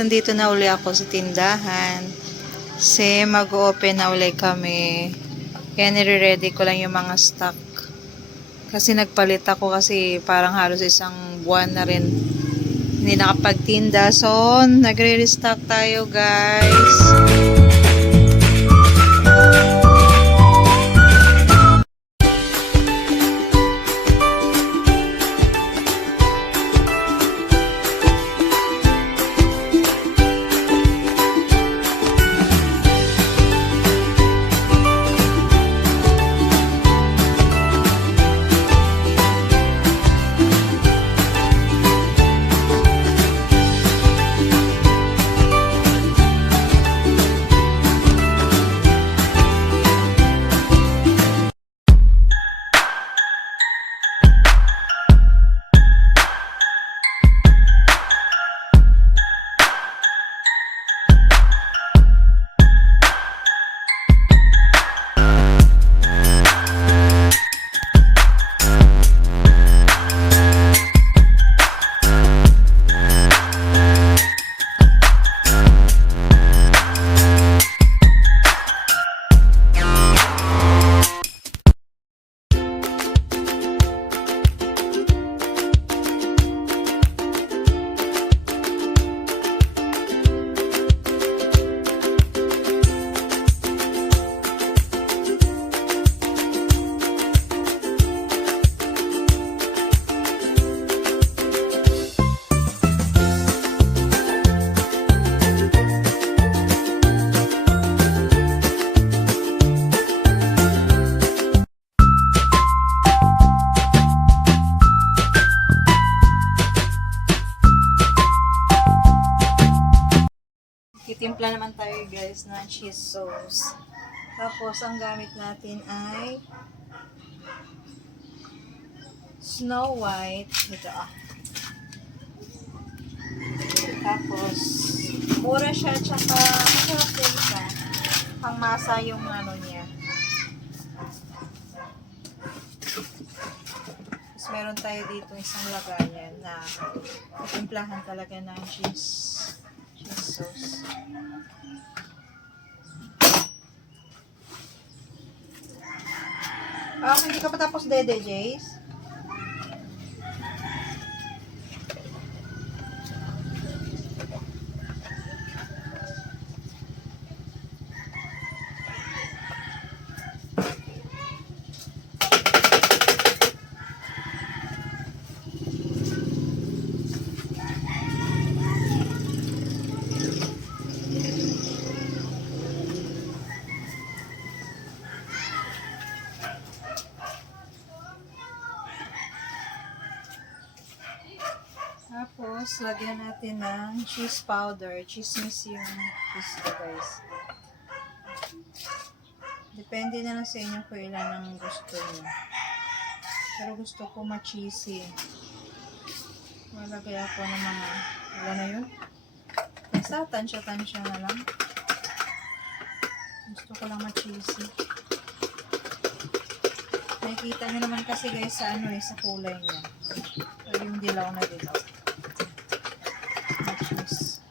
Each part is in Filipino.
nandito na uli ako sa tindahan. Kasi mag-open na uli kami. Kaya nire-ready ko lang yung mga stock. Kasi nagpalit ako kasi parang halos isang buwan na rin hindi nakapagtinda. So, nagre-restock tayo, guys. Titimpla naman tayo, guys, ng cheese sauce. Tapos, ang gamit natin ay Snow White. Ito Tapos, mura siya, tsaka masarap din siya. Pangmasa yung ano niya. Tapos, meron tayo dito isang lagayan na titimplahan talaga ng cheese sauce. Hindi ka pa tapos, Dede Jace? Tapos, lagyan natin ng cheese powder. Chismis yung cheese ko, guys. Depende na lang sa inyo kung ilan ang gusto nyo. Pero gusto ko ma-cheesy. Malagay ako ng mga, wala na yun? Basta, tansya-tansya na lang. Gusto ko lang ma-cheesy. Nakikita nyo naman kasi, guys, sa sa kulay niya. So, yung dilaw na dilaw. Cheese.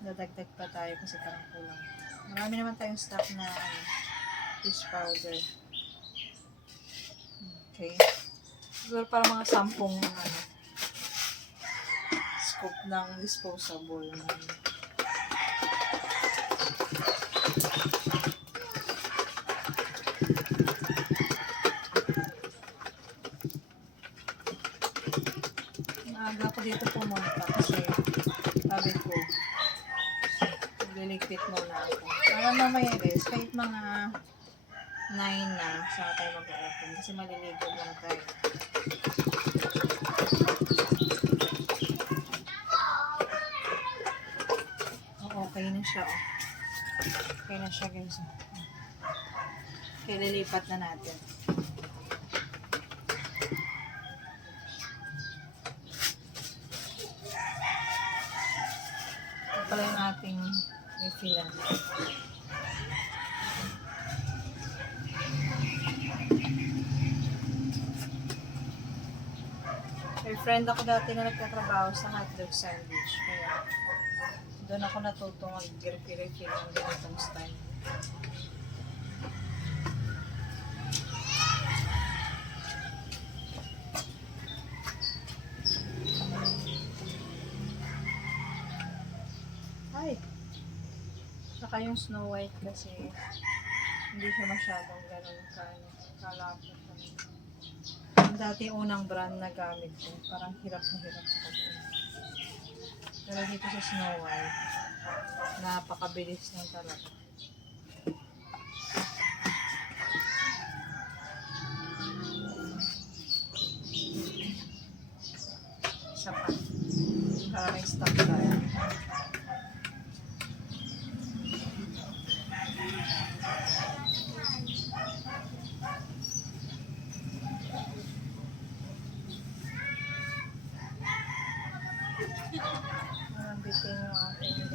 Dadagdag pa tayo kasi parang kulang. Marami naman tayong stock na fish powder. Okay. Siguro para mga 10 scoop ng disposable. Maaga ko dito pumunta kasi sabi ko liligpit muna ako. Para mamaya, guys, kahit mga 9 na saka tayo mag-open kasi maliligo lang tayo. Okay na siya. Okay na siya, guys. Okay, lilipat na natin. Ito pala yung ating refilan. May friend ako dati na nagtatrabaho sa hotdog sandwich. Kaya Doon ako natuto mag-refill ng ganitong style. Ay! Saka yung Snow White kasi hindi siya masyadong ganun kalapot. Yung dati unang brand na gamit ko, parang hirap na hirap ako doon. Pero dito sa Snow White, napakabilis lang talaga. Isa pa. Para may stock tayo. Bitin yung ating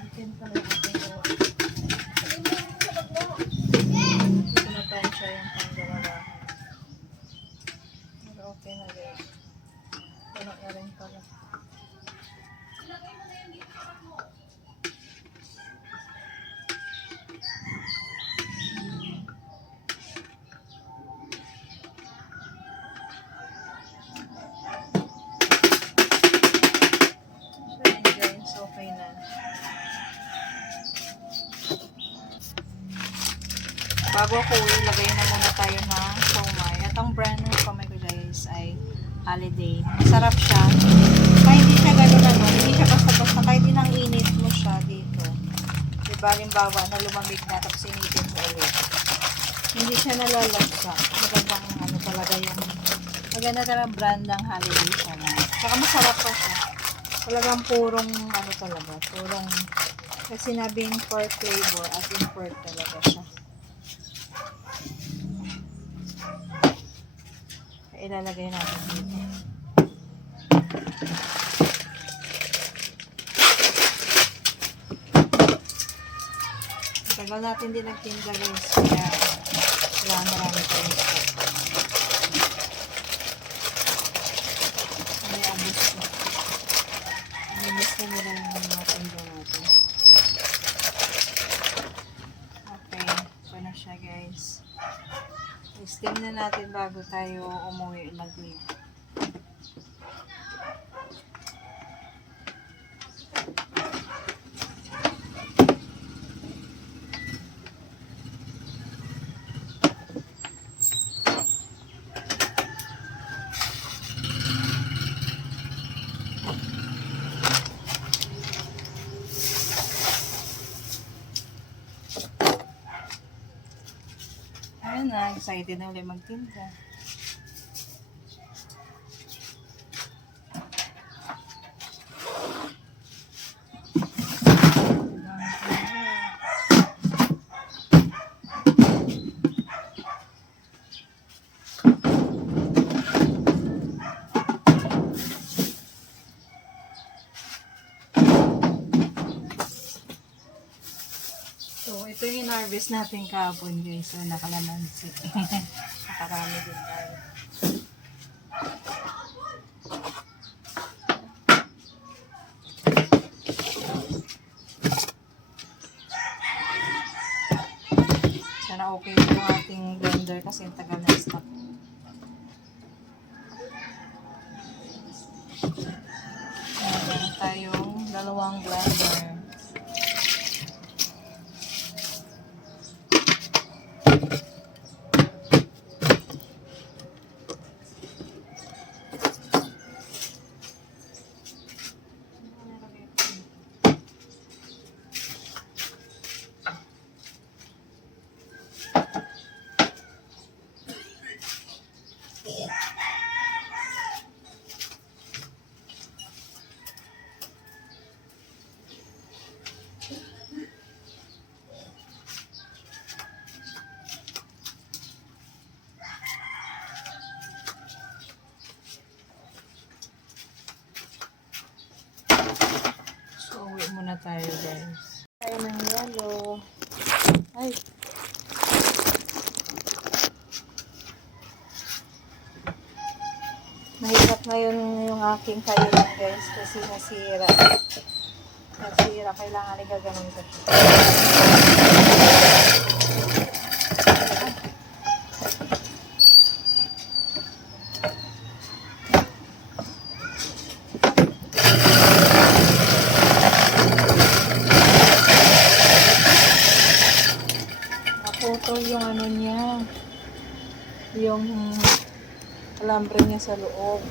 bitin pala yung ating gawa. Dito na tayo siya yung panggawarahan. Pero okay na rin. Puno na rin pala. Okay na. Bago ako ilagay na muna tayo ng siomai. At ang brand ng siomai ko guys ay Holiday. Masarap siya. Kaya hindi siya gano'n hindi siya basta-basta. Kahit init mo siya dito. Diba, halimbawa na lumamig na tapos initin mo ulit. Hindi siya nalalagsa. Magandang talaga yung maganda talagang brand ng Holiday siya na. Saka masarap pa siya. Talagang purong talaga, purong kasi sinabing pork flavor at in pork talaga siya. Kaya ilalagay natin dito. Tagal natin din nagtinda guys, kaya marami tayong stock. May abos na. Minis na nila yung mga tinda natin. Okay, ito na siya guys. I-steam na natin bago tayo umuwi mag-leave. Ayun na, excited na ulit magtinda. So, ito yung in-harvest natin kahapon guys. So, nakalamansi. Nakarami din tayo. Sana okay yung ating blender kasi yung tagal na stock. Meron tayong dalawang blender. Uwi muna tayo guys. Tayo ng yellow. Ay. Ngayon yung aking kailan guys kasi nasira. Nasira, kailangan igaganon ko siya. Naputol yung ano niya. Yung alambre niya sa loob.